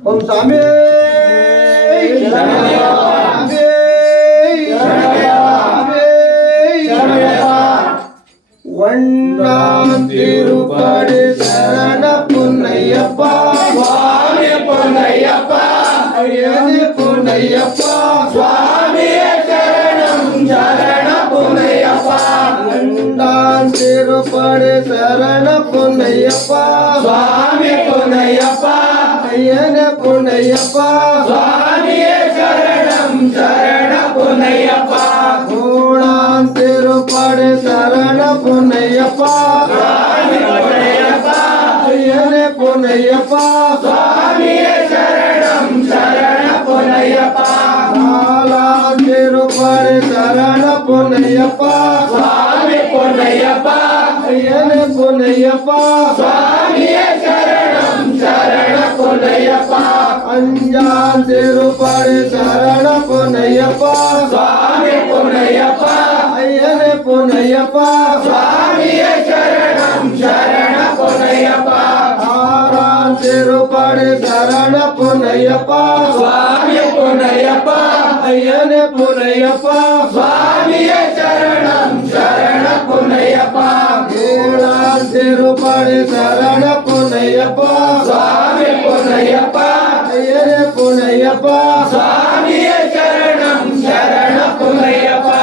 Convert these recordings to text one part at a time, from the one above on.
ఓం స్వామి வண்ணாம் திருப்படி சரண பொன்னையப்பா சுவாமி பொன்னையப்பா ஐயனே பொன்னையப்பா சுவாமியே சரணம் சரண பொன்னையப்பா வண்ணாம் திருப்படி சரண பொன்னையப்பா சுவாமி பொன்னையப்பா ஐயனே பொன்னையப்பா சுவாமியே சரணம் சரண பொன்னையப்பா கோணாம் திருப்படி சரண பொன்னையப்பா சுவாமி பொன்னையப்பா ஐயனே பொன்னையப்பா சுவாமியே சரணம் சரண பொன்னையப்பா நாலாம் திருப்படி சரண பொன்னையப்பா சுவாமி பொன்னையப்பா ஐயனே பொன்னையப்பா சுவாமியே சரணம் சரண பொன்னையப்பா அஞ்சாம் திருப்படி சரண பொன்னையப்பா சுவாமி பொன்னையப்பா ஐயனே பொன்னையப்பா சுவாமியே சரணம் சரண பொன்னையப்பா ஆறாம் திருப்படி சரண பொன்னையப்பா சுவாமி பொன்னையப்பா ஐயனே பொன்னையப்பா சுவாமியே சரணம் சரண பொன்னையப்பா ஏழாம் திருப்படி சரண பொன்னையப்பா சுவாமி பொன்னையப்பா ஐயனே பொன்னையப்பா சுவாமியே சரணம் சரண பொன்னையப்பா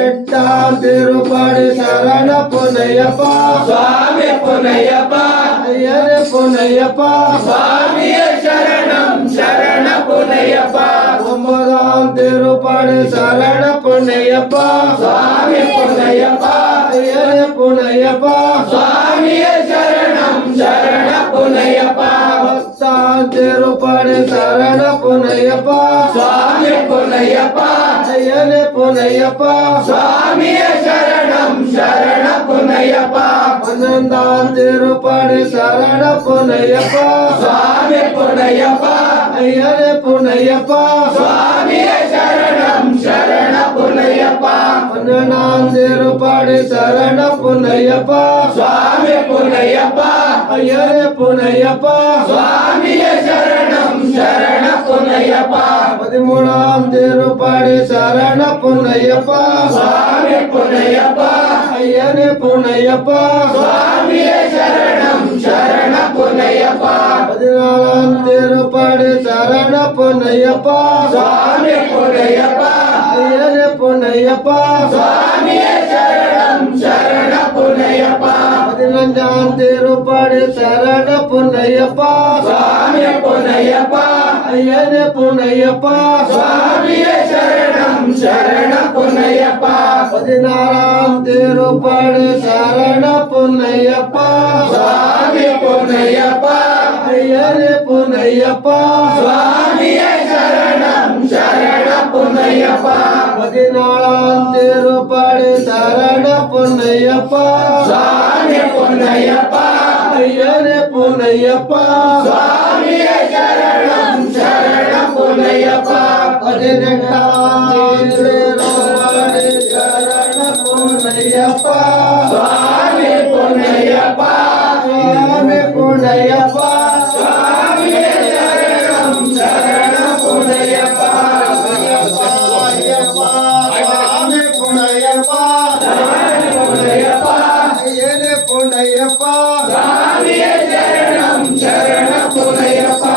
எட்டாம் திருப்படி சரண பொன்னையப்பா சுவாமி பொன்னையப்பா ஐயனே பொன்னையப்பா சுவாமியே சரணம் சரண பொன்னையப்பா ஒன்பதாம் திருப்படி சரண பொன்னையப்பா சுவாமி பொன்னையப்பா ஐயனே பொன்னையப்பா சுவாமியே சரணம் சரண பொன்னையப்பா பத்தாம் திருப்படி சரண பொன்னையப்பா சுவாமி பொன்னையப்பா ஐயனே பொன்னையப்பா சுவாமியே சரணம் சரண பொன்னையப்பா பன்னெண்டாம் திருப்படி சரண பொன்னையப்பா சுவாமி பொன்னையப்பா ஐயனே பொன்னையப்பா சுவாமியே சரணம் சரண பொன்னையப்பா பன்னெண்டாம் திருப்படி சரண பொன்னையப்பா சுவாமி பொன்னையப்பா ஐயனே பொன்னையப்பா சுவாமியே சரணம் சரண பொன்னையப்பா பதிமூணாம் திருப்படி சரண பொன்னையப்பா சுவாமி பொன்னையப்பா ஐயனே பொன்னையப்பா சுவாமியே சரணம் சரண பொன்னையப்பா பதினாலாம் திருப்படி சரண பொன்னையப்பா சுவாமி பொன்னையப்பா ஐயனே பொன்னையப்பா சுவாமியே சரணம் சரண பொன்னையப்பா பதினஞ்சாம் திருப்படி சரண பொன்னையப்பா சுவாமி பொன்னையப்பா ஐயனே பொன்னையப்பா சுவாமியே சரணம் சரண பொன்னையப்பா பதினாறாம் திருப்படி சரண பொன்னையப்பா சுவாமி பொன்னையப்பா ஐயனே பொன்னையப்பா சுவாமியே சரணம் சரண பொன்னையப்பா பதினாலாம் திருப்படி சரண பொன்னையப்பா சுவாமி பொன்னையப்பா ஐயனே பொன்னையப்பா சுவாமியே சரணம் சரண பொன்னையப்பா பதினெட்டாம் திருப்படி சரண பொன்னையப்பா சுவாமி பொன்னையப்பா சுவாமி பொன்னையப்பா சுவாமியே சரணம் சரண பொன்னையப்பா சுவாமி பொன்னையப்பா பொன்னையப்பா ஐயனே பொன்னையப்பா சுவாமியே சரணம் சரண பொன்னையப்பா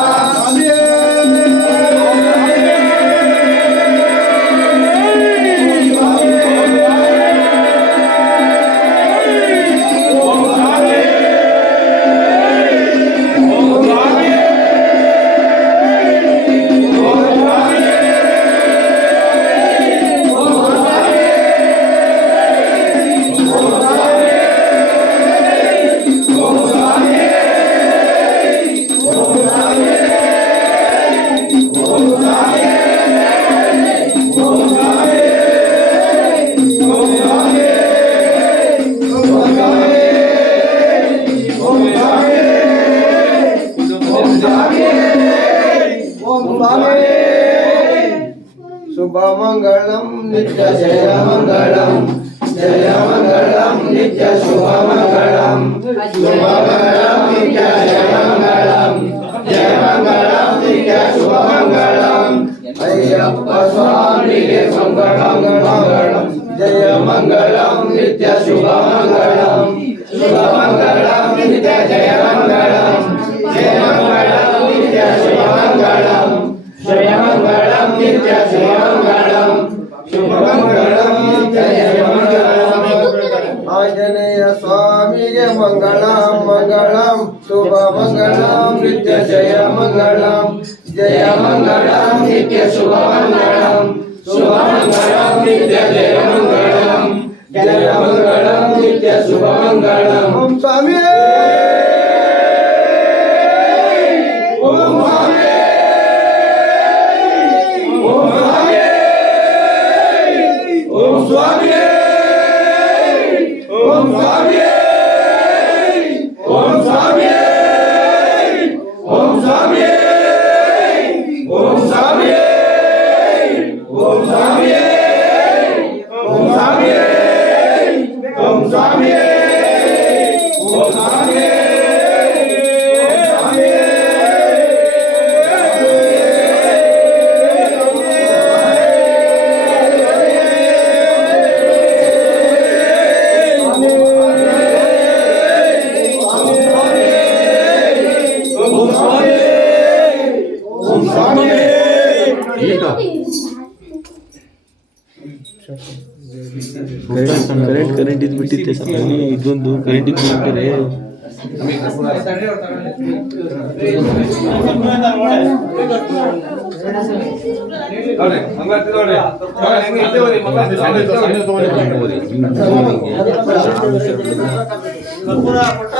శుభమంగళం నిత్య జయమంగళం జయమంగళం నిత్య శుభమంగళం శుభమంగళం నిత్య జయమంగళం జయమంగళం నిత్య ಅಯ್ಯಪ್ಪ ಸ್ವಾಮಿಗೆ ಮಂಗಳಂ ಮಂಗಳಂ ಜಯ ಮಂಗಳಂ ನಿತ್ಯ ಶುಭ ಮಂಗಳಂ ಶುಭ ಮಂಗಳಂ ನಿತ್ಯ ಜಯ ಮಂಗಳಂ ನಿತ್ಯ ಶುಭ ಮಂಗಳಂ ಜಯ ಮಂಗಳಂ ನಿತ್ಯ ಶುಭ ಮಂಗಳಂ ಶುಭ ಮಂಗಳಂ ನಿತ್ಯ ಜಯ ಮಂಗಳಂ ಆಂಜನೇಯ ಸ್ವಾಮಿಗೆ ಮಂಗಳಂ ಮಂಗಳಂ ಶುಭ ಮಂಗಳಂ ನಿತ್ಯ ಜಯ ಮಂಗಳಂ ಜಯ ಮಂಗಳಂ ನಿತ್ಯ ಶುಭ ಮಂಗಳಂ ಶುಭ ಮಂಗಳಂ ನಿತ್ಯ ಜಯ ಮಂಗಳಂ ಜಯ ಮಂಗಳಂ ನಿತ್ಯ ಶುಭ ಮಂಗಳಂ ಓಂ ಸ್ವಾಮಿ ಓಂ ಸ್ವಾಮಿ ಓಂ ಸ್ವಾಮಿ ಓಂ ಸ್ವಾಮಿ ಓಂ ಸ್ವಾಮಿ ಓಂ ಸ್ವಾಮಿ ಓಂ ಸ್ವಾಮಿ ಓಂ ಸ್ವಾಮಿ ಓಂ ಸ್ವಾಮಿ ಓಂ ಸ್ವಾಮಿ ಓಂ ಸ್ವಾಮಿ ಕರೆಂಟ್ ಇದು ಬಿಟ್ಟಿತ್ತೆ ಸ್ವಾಮಿ ಇದೊಂದು ಕರೆಂಟ್ ಬಿಟ್ಟಿದ್ದಾರೆ ಕರ್ಪೂರ ಕೊಟ್ಟ